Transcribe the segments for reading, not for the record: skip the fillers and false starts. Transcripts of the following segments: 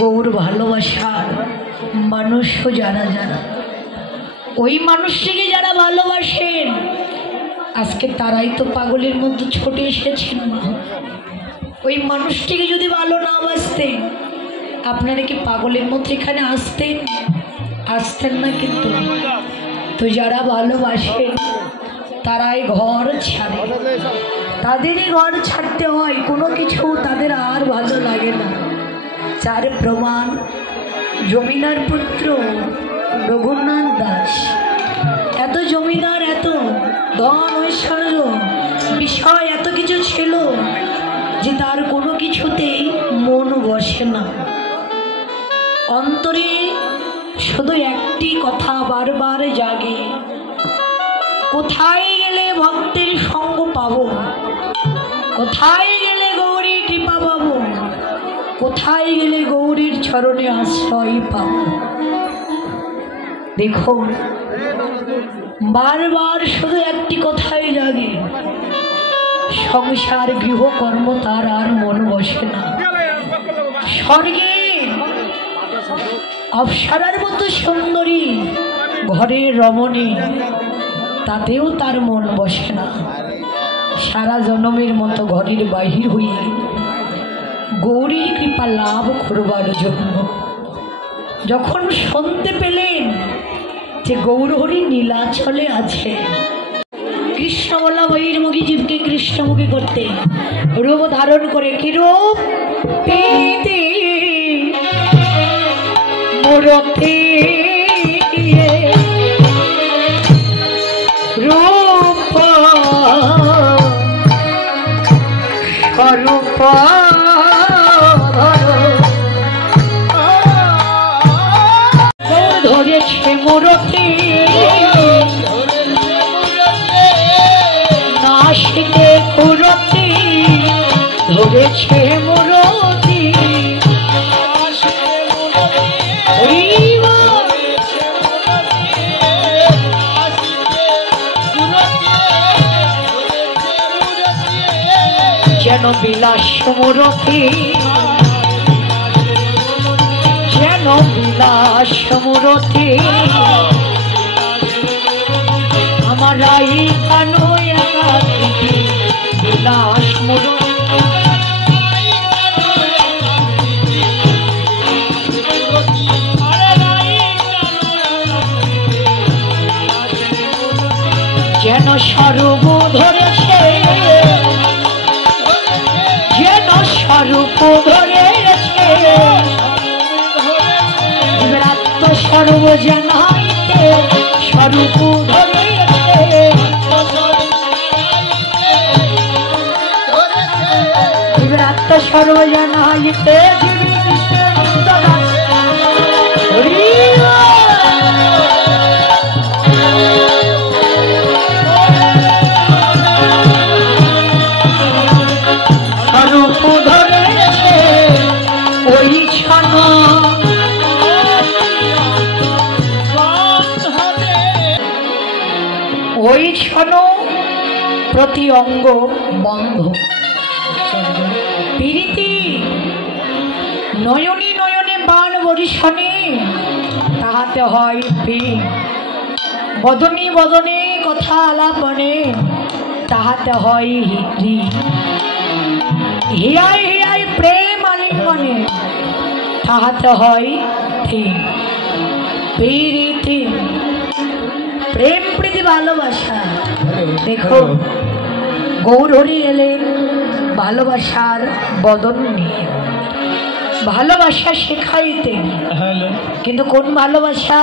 গৌর ভালোবাসার মানুষ যারা যারা ওই মানুষটিকে যারা ভালোবাসেন আজকে তারাই তো পাগলের মধ্যে ছুটে এসেছেন। মা ওই মানুষটিকে যদি ভালো না বাসতেন আপনারা কি পাগলের মধ্যে এখানে আসতেন? আসতেন না। কিন্তু তো যারা ভালোবাসেন তারাই ঘর ছাড়ে, তাদেরই ঘর ছাড়তে হয়, কোনো কিছু তাদের আর ভালো লাগে না। চার প্রমাণ জমিদার পুত্র রঘুনাথ দাস, এত জমিদার, এত ধন ঐশ্বর্য বিষয় এত কিছু ছিল যে তার কোনো কিছুতেই মন বসে না। অন্তরে শুধু একটি কথা বারবার জাগে, কোথায় গেলে ভক্তের সঙ্গ পাবো, কোথায় গেলে গৌরীর কৃপা পাবো, কোথায় গেলে গৌরীর চরণে আশ্রয় পাবো। দেখো বারবার শুধু একটি কথাই জাগে, সংসার গৃহকর্ম তার আর মন বসে না। স্বর্গে অপ্সরার মতো সুন্দরী ঘরের রমণী, তাতেও তার মন বসে না। সারা জনমের মতো ঘরের বাহির হয়ে গৌরীর কৃপা লাভ করবার জন্য যখন শুনতে পেলেন যে গৌরহরি নীলাচলে আছে, কৃষ্ণ বলা বহির্মুখী জীবকে কৃষ্ণমুখী করতে রূপ ধারণ করে, কি রূপ? পেতে মূরতে রূপ স্বরূপ ধরেছে মূরতে, নাসিতে কুরতে ধরেছে মূরতি, যেন বিলাস মূরতি, যেন বিলাস মূরতি, আমার এই কানো বিলাস মূরতি, যেন স্বরূপ ধরেছে, যেন স্বরূপ ধরেছে, আত্মস্বরূপ জানাইতে স্বরূপ ধরেছে, আত্মস্বরূপ জানাইতে স্বরূপ ধরেছে ওই ছন, ওই ছন প্রতি অঙ্গ বন্ধ, প্রীতি নয়নী নয়নে বাণ বরিশনে তাহাতে হয় প্রেম, বদনে বদনে কথা আলাপনে তাহাতে হয় হিয়ায় হিয়ায় প্রেম আলিঙ্গনে তাহাতে হয় প্রীতি, প্রেম প্রীতি ভালোবাসা। দেখো গৌরহরি এলেন ভালোবাসার বদন নিয়ে, ভালোবাসা শেখাইতে, কিন্তু কোন ভালোবাসা?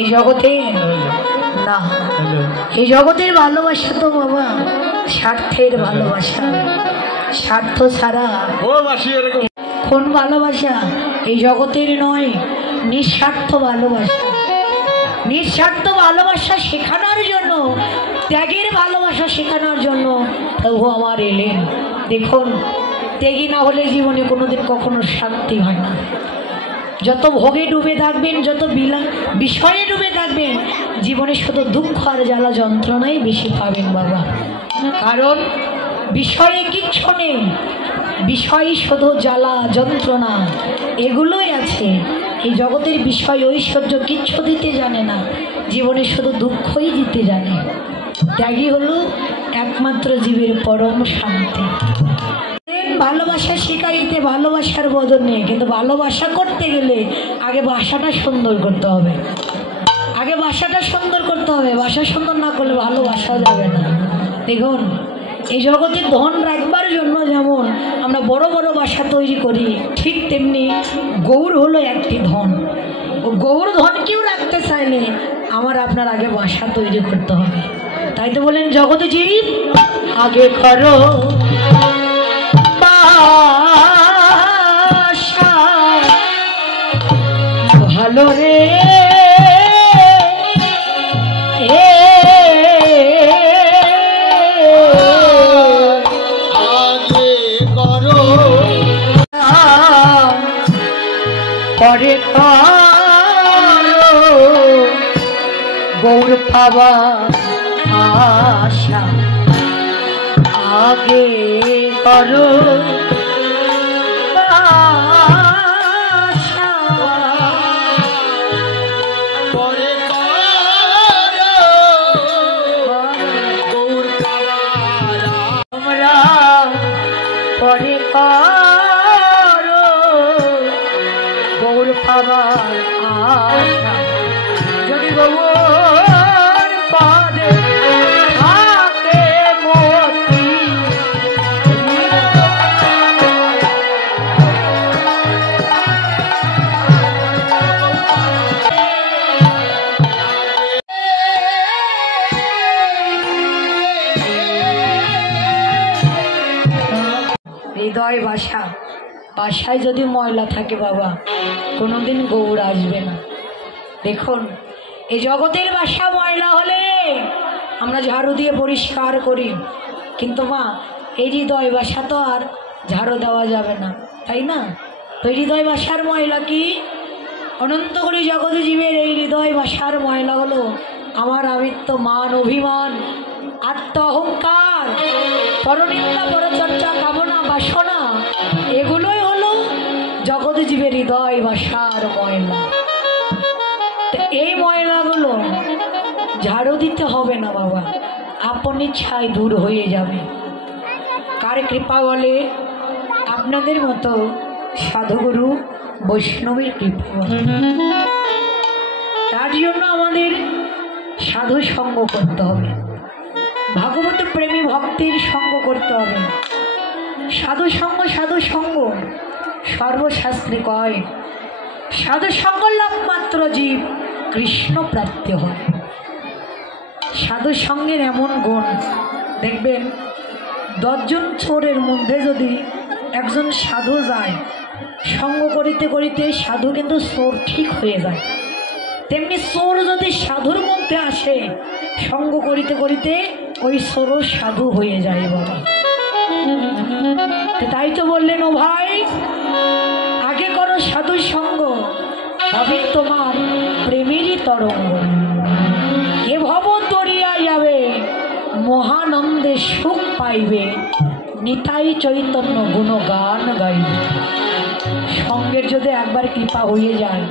এই জগতে না, এই জগতের ভালোবাসা তো বাবা স্বার্থের ভালোবাসা, স্বার্থ ছাড়া কোন ভালোবাসা? এই জগতের নয়, নিঃস্বার্থ ভালোবাসা। নিঃস্বার্থ ভালোবাসা শেখানোর জন্য, ত্যাগের ভালোবাসা শেখানোর জন্য প্রভু আমার এলেন। দেখুন ত্যাগী না হলে জীবনে কোনোদিন কখনো শান্তি হয় না। যত ভোগে ডুবে থাকবেন, যত বিষয়ে ডুবে থাকবেন, জীবনে শুধু দুঃখ আর জ্বালা যন্ত্রণাই বেশি পাবেন বাবা। কারণ বিষয়ে কিচ্ছু নেই, বিষয় শুধু জ্বালা যন্ত্রণা এগুলোই আছে। এই জগতের বিষয় ঐশ্বর্য কিচ্ছু দিতে জানে না, জীবনে শুধু দুঃখই দিতে জানে। ত্যাগী হলো একমাত্র জীবের পরম শান্তি। ভালোবাসা শিখাইতে ভালোবাসার বদলে, কিন্তু ভালোবাসা করতে গেলে আগে ভাষাটা সুন্দর করতে হবে। আগে ভাষাটা সুন্দর করতে হবে, ভাষা সুন্দর না করলে ভালোবাসা যাবে না। দেখুন, এই জগতে ধন রাখবার জন্য যেমন আমরা বড় বড় বাসা তৈরি করি, ঠিক তেমনি গৌর হলো একটি ধন। ও গৌর ধনকেও রাখতে চাইলে আমার আপনার আগে বাসা তৈরি করতে হবে। তাই তো বলেন জগতে জীব আগে করো বাসা ভালো রে, পরে গৌর পাবা আশা আগে করো আশা পরে গৌর পাবা আমরা পরে গৌর পাবার আশা যদি গৌর পাদে থাকে মতি হৃদয় বাসা, বাসায় যদি ময়লা থাকে বাবা কোনোদিন গৌর আসবে না। দেখুন, এই জগতের বাসা ময়লা হলে আমরা ঝাড়ু দিয়ে পরিষ্কার করি, কিন্তু মা এই হৃদয় বাসা তো আর ঝাড়ু দেওয়া যাবে না, তাই না? তো হৃদয় বাসার ময়লা কি? অনন্ত করে জগতে জীবের এই হৃদয় বাসার ময়লা হলো আমার আমিত্ব, মান, অভিমান, আত্ম অহংকার, পরনিন্দা, পরচর্চা, কামনা, বাসনা, এগুলোই হলো জগতে জীবের হৃদয় বাসার ময়লা। এই ময়লাগুলো ঝাড়ু দিতে হবে না বাবা, আপন ইচ্ছায় দূর হয়ে যাবে। কার কৃপা বলে? আপনাদের মতো সাধুগুরু বৈষ্ণবের কৃপা। তার জন্য আমাদের সাধু সঙ্গ করতে হবে, ভাগবত প্রেমী ভক্তির সঙ্গ করতে হবে। সাধু সঙ্গ সর্বশাস্ত্রে কয়, সাধু সঙ্গ লাভ মাত্র জীব কৃষ্ণ প্রাপ্ত হয়। সাধু সঙ্গের এমন গুণ দেখবেন, 10 জন চোরের মধ্যে যদি একজন সাধু যায়, সঙ্গ করিতে করিতে সাধু কিন্তু চোর ঠিক হয়ে যায়। তেমনি চোর যদি সাধুর মধ্যে আসে, সঙ্গ করিতে করিতে ওই চোরও সাধু হয়ে যায় বাবা। তাই তো বললেন, ও ভাই আগে করো সাধু সঙ্গ, তবে তোমার প্রেমেরই তরঙ্গ এ ভব তরিয়া যাবে, মহানন্দে সুখ পাইবে, নিতাই চৈতন্য গুণগান গাইবে। সঙ্গের যদি একবার কৃপা হয়ে যায়,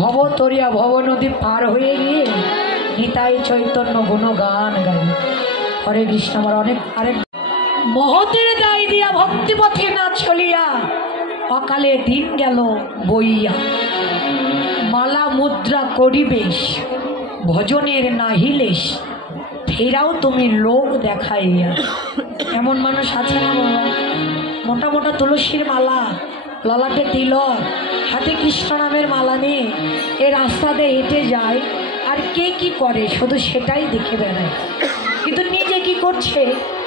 ভব তরিয়া ভব নদী পার হয়ে গিয়ে নিতাই চৈতন্য গুণগান গাইবে। হরে কৃষ্ণ। আমার অনেক আরেক মহতের দায় দিয়া ভক্তিপথে না চলিয়া, অকালে দিন গেল বইয়া, মালা মুদ্রা করিবেশ, ভজনের নাহিলেশ, ফেরাও তুমি লোক দেখাইয়া। এমন মানুষ আছে না বাবা, মোটা মোটা তুলসীর মালা, ললাটে তিলক, হাতে কৃষ্ণ নামের মালা নিয়ে এ রাস্তাতে হেঁটে যায়, আর কে কি করে শুধু সেটাই দেখে বেড়ায়, কিন্তু নিজে কি করছে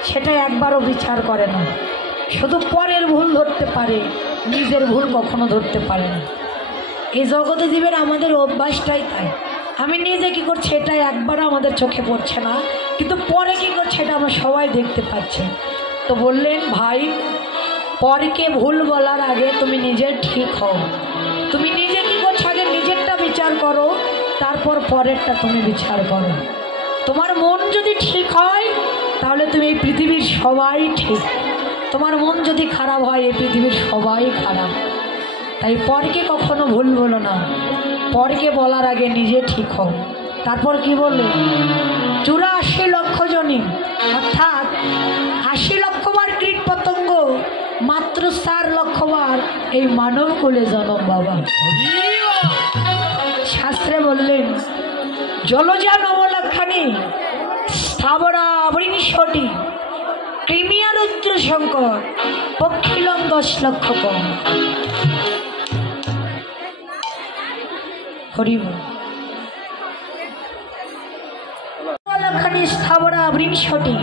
সেটা একবারও বিচার করে না। শুধু পরের ভুল ধরতে পারে, নিজের ভুল কখনো ধরতে পারে না। এই জগতে জীবের আমাদের অভ্যাসটাই তাই। আমি নিজে কি করছি এটা একবারও আমাদের চোখে পড়ছে না, কিন্তু পরে কি করছে এটা আমরা সবাই দেখতে পাচ্ছি। তো বললেন, ভাই পরকে ভুল বলার আগে তুমি নিজে ঠিক হও। তুমি নিজে কি করছো আগে নিজেরটা বিচার করো, তারপর পরেরটা তুমি বিচার করো। তোমার মন যদি ঠিক হয় তাহলে তুমি এই পৃথিবীর সবাই ঠিক। তোমার মন যদি খারাপ হয় এই পৃথিবীর সবাই খারাপ, তাই পরকে কখনো ভুল বলো না, পরকে বলার আগে নিজে ঠিক হও। তারপর কি বললে? 84 লক্ষ জনী অর্থাৎ 80 লক্ষ বার কীট পতঙ্গ, মাত্র 4 লক্ষ বার এই মানব কুলে জন্ম। বাবা শাস্ত্রে বললেন জলজা নবলক্ষানি স্থাবরা বৃংশটি কৃমিয়া রুদ্র শঙ্কর পক্ষিলং 10 লক্ষ কম। হরিব স্থাবরা বৃংশটি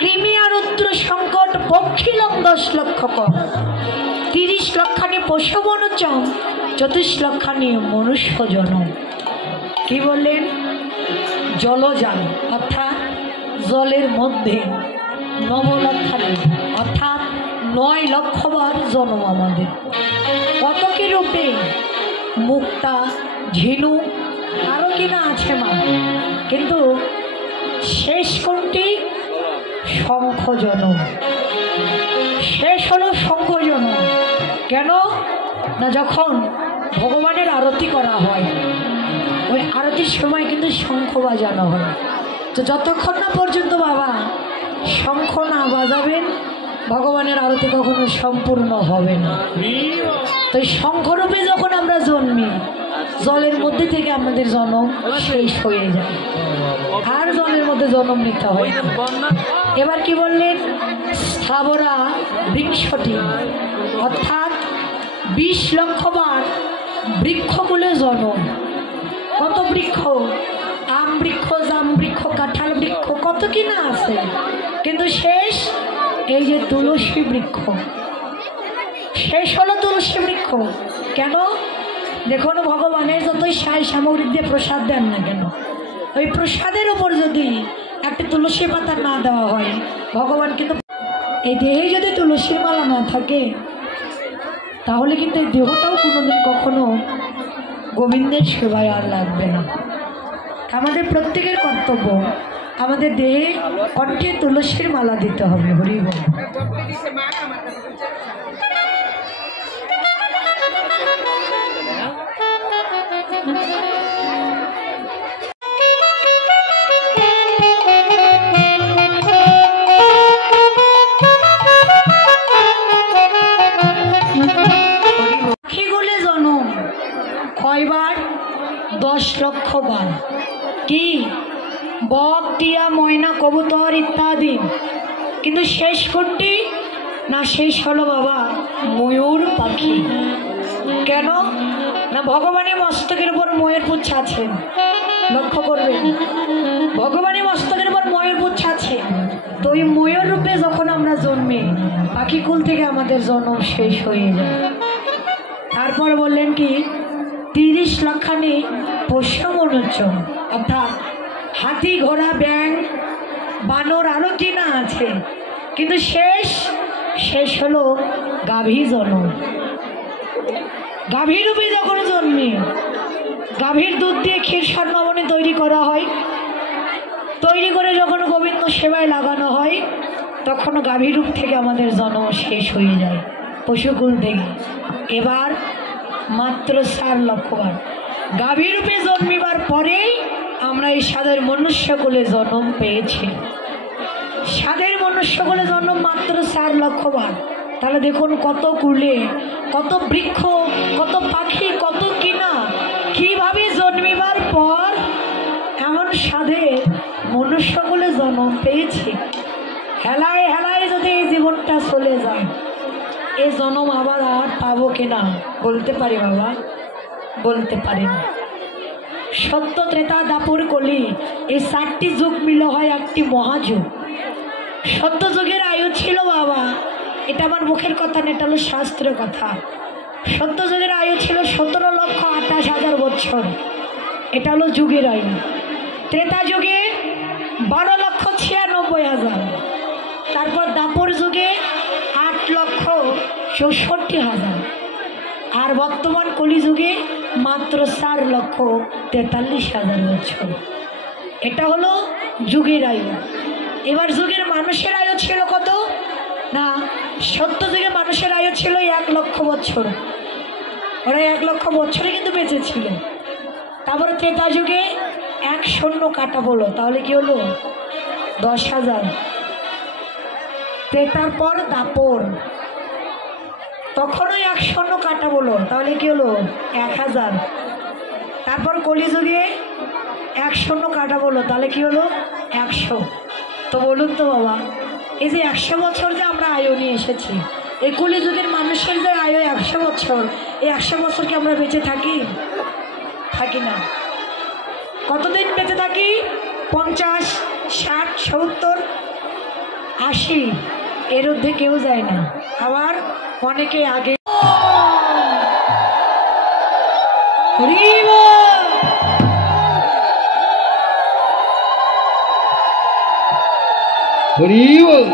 কৃমিয়া রুদ্র সংকট পক্ষিলং 10 লক্ষ কম। 30 লক্ষানি পশু বনচম 24 লক্ষানি মনুষ্য জনম। কি বললেন? জলযান অর্থাৎ জলের মধ্যে নবলক্ষানি অর্থাৎ 9 লক্ষ বার জন্ম আমাদের। কত কি রূপে? মুক্তা, ঝিনুক, আরো কিনা আছে মা, কিন্তু শেষ কোনটি? শঙ্খ জনম। শেষ হলো শঙ্খ জনম। কেন না, যখন ভগবানের আরতি করা হয় ওই আরতির সময় কিন্তু শঙ্খ বাজানো হয়। তো যতক্ষণ না পর্যন্ত বাবা শঙ্খ না বাজাবেন ভগবানের আরতি কখনো সম্পূর্ণ হবে না। তো এই শঙ্খরূপে যখন আমরা জন্মি, জলের মধ্যে থেকে আমাদের জন্ম শেষ হয়ে যায়, আর জলের মধ্যে জন্ম নিতে হয়। এবার কি বললেন? স্থাবরা বৃংশটি অর্থাৎ 20 লক্ষ বার বৃক্ষগুলো জন্ম। কত বৃক্ষ? আম বৃক্ষ, জাম বৃক্ষ, কাঁঠাল বৃক্ষ, কত কিনা আছে, কিন্তু শেষ এই যে তুলসী বৃক্ষ। শেষ হলো তুলসী বৃক্ষ। কেন? দেখুন ভগবানের যতই সাই সামগ্রী দিয়ে প্রসাদ দেন না কেন, ওই প্রসাদের উপর যদি একটা তুলসী পাতা না দেওয়া হয় ভগবান কিন্তু, এই দেহে যদি তুলসীর মালা না থাকে তাহলে কিন্তু এই দেহটাও কোনোদিন কখনো গোবিন্দের সেবায় আর লাগবে না। আমাদের প্রত্যেকের কর্তব্য আমাদের দেহে কণ্ঠে তুলসীর মালা দিতে হবে। হরি বল। কয়বার? 10 লক্ষ বার। কি? বক, টিয়া, ময়না, কবুতর ইত্যাদি। কিন্তু শেষ কোনটি? না শেষ হলো বাবা ময়ূর পাখি। কেন না ভগবানের মস্তকের উপর ময়ূর পুচ্ছ আছে, লক্ষ্য করবেন ভগবানের মস্তকের উপর ময়ূর পুচ্ছ আছে। তো ওই ময়ূর রূপে যখন আমরা জন্মে পাখি কুল থেকে আমাদের জন্ম শেষ হয়ে যায়। তারপর বললেন কি 30 লক্ষানি পোষ্য মনুষ্য অর্থাৎ হাতি, ঘোড়া, ব্যাং, বানর, আরো কিনা আছে, কিন্তু শেষ হলো গাভী জন্ম। গাভীর রূপে যখন জন্মে গাভীর দুধ দিয়ে ক্ষীর স্বর্ণমণি তৈরি করা হয়, তৈরি করে যখন গোবিন্দ সেবায় লাগানো হয় তখন গাভীর রূপ থেকে আমাদের জন্ম শেষ হয়ে যায় পশুকুল থেকে। এবার মাত্র 4 লক্ষ বার গাভীর রূপে জন্মিবার পরেই আমরা এই সাধের মনুষ্যকুলে জন্ম পেয়েছি। সাধের মনুষ্যকুলে জন্ম মাত্র 4 লক্ষ বার। তাহলে দেখুন কত কুলে, কত বৃক্ষ, কত পাখি, কত কিনা কিভাবে জন্মিবার পর এমন সাধের মনুষ্যকুলে জন্ম পেয়েছি। হেলায় হেলায় যদি এই জীবনটা চলে যায় এই জন্ম আবার আর পাবো কিনা বলতে পারি বাবা? বলতে পারি না। সত্য, ত্রেতা, দাপর, কলি এই 4টি যুগ মিলে হয় একটি মহাযুগ। সত্য যুগের আয়ু ছিল বাবা, এটা আমার মুখের কথা না, এটা হলো শাস্ত্রের কথা। সত্য যুগের আয়ু ছিল 17,28,000 বছর, এটা হলো যুগের আয়ু। ত্রেতা যুগে 12,96,000, তারপর দাপর যুগে 8,64,000, আর বর্তমান কলিযুগে মাত্র 4,43,000 বছর। এটা হলো যুগের আয়ু। এবার যুগের মানুষের আয়ু ছিল কত না সত্য থেকে মানুষের আয়ু ছিল 1,00,000 বছর। ওরা 1,00,000 বছরে কিন্তু বেঁচে ছিল। তারপরে ত্রেতা যুগে 1 শূন্য কাটা বলো, তাহলে কি হলো 10,000। ত্রেতার পর দাপর, তখনও 1 শূন্য কাটা বলো, তাহলে কি হলো 1,000। তারপর কলিযুগে 1 শূন্য কাটা বলো, তাহলে কি হলো 100। তো বলুন তো বাবা, এই যে 100 বছর যে আমরা আয়ু নিয়ে এসেছি, এই কলিযুগের মানুষের যে আয়ু 100 বছর, এই 100 বছর কি আমরা বেঁচে থাকি? থাকি না। কতদিন বেঁচে থাকি? 50, 60, 70, 80, এর মধ্যে কেউ যায় না। আবার অনেকে আগে হরি বল।